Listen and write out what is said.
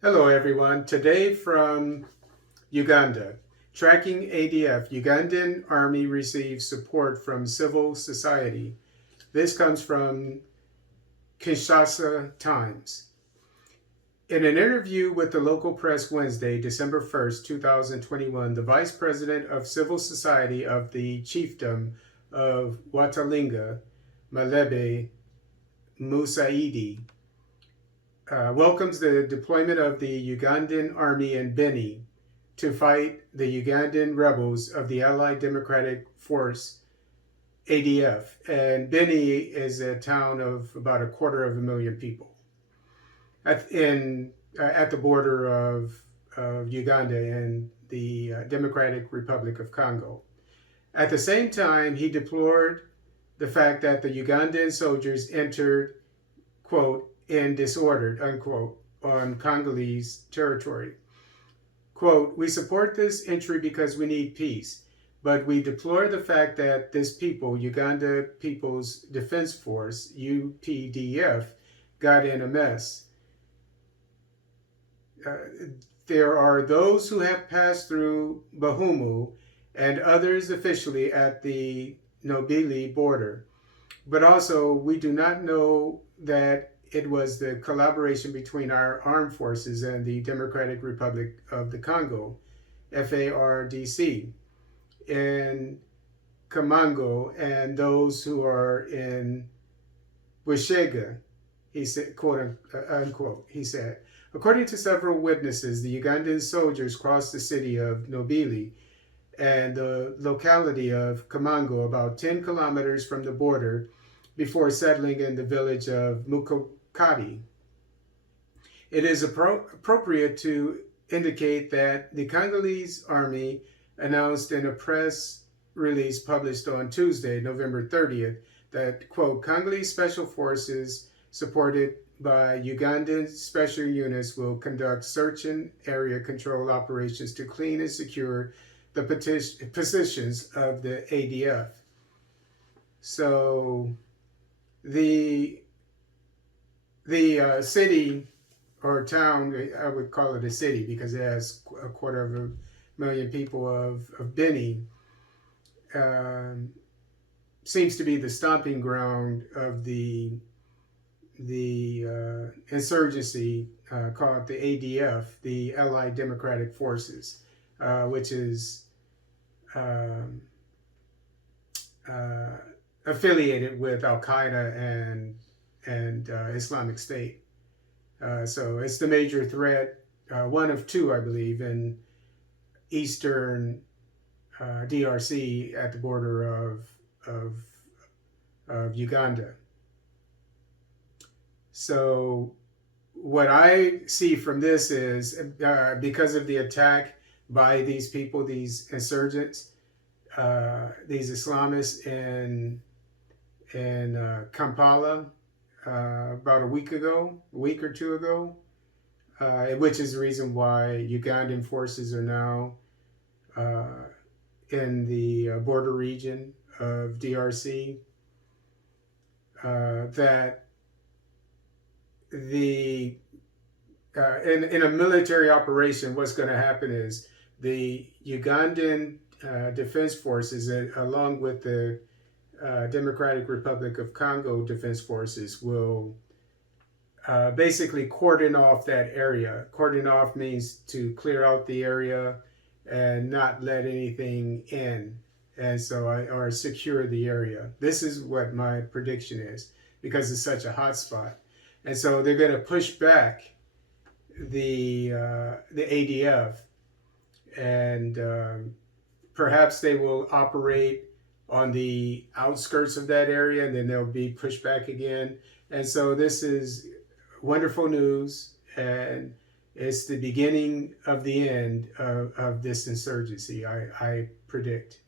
Hello, everyone. Today from Uganda. Tracking ADF, Ugandan Army receives support from civil society. This comes from Kinshasa Times. In an interview with the local press Wednesday, December 1st, 2021, the vice president of civil society of the chiefdom of Watalinga, Malebe Musaidi, welcomes the deployment of the Ugandan army in Beni to fight the Ugandan rebels of the Allied Democratic Force, ADF. And Beni is a town of about 250,000 people at the border of Uganda and the Democratic Republic of Congo. At the same time, he deplored the fact that the Ugandan soldiers entered, quote, in disorder, unquote, on Congolese territory. Quote, we support this entry because we need peace, but we deplore the fact that this people, Uganda People's Defense Force, UPDF, got in a mess. There are those who have passed through Bahumu and others officially at the Nobili border. But also, we do not know that it was the collaboration between our armed forces and the Democratic Republic of the Congo, FARDC, in Kamango, and those who are in Wishega, he said, quote unquote, he said. According to several witnesses, the Ugandan soldiers crossed the city of Nobili and the locality of Kamango, about 10 kilometers from the border, before settling in the village of Mukokati. It is appropriate to indicate that the Congolese army announced in a press release published on Tuesday, November 30th, that, quote, Congolese special forces supported by Ugandan special units will conduct search and area control operations to clean and secure the positions of the ADF. So the city or town, I would call it a city because it has 250,000 people of Beni, seems to be the stomping ground of the insurgency called the ADF, the Allied Democratic Forces, which is affiliated with Al Qaeda and Islamic State. So it's the major threat, one of two, I believe, in eastern DRC at the border of Uganda. So what I see from this is because of the attack by these people, these insurgents, these Islamists in Kampala about a week or two ago, which is the reason why Ugandan forces are now in the border region of DRC, that in a military operation, what's going to happen is the Ugandan Defense Forces, along with the Democratic Republic of Congo Defense Forces, will basically cordon off that area. Cordon off means to clear out the area and not let anything in, and so or secure the area. This is what my prediction is, because it's such a hot spot. And so they're going to push back the ADF, and perhaps they will operate on the outskirts of that area, and then they'll be pushed back again. And so this is wonderful news, and it's the beginning of the end of this insurgency, I predict.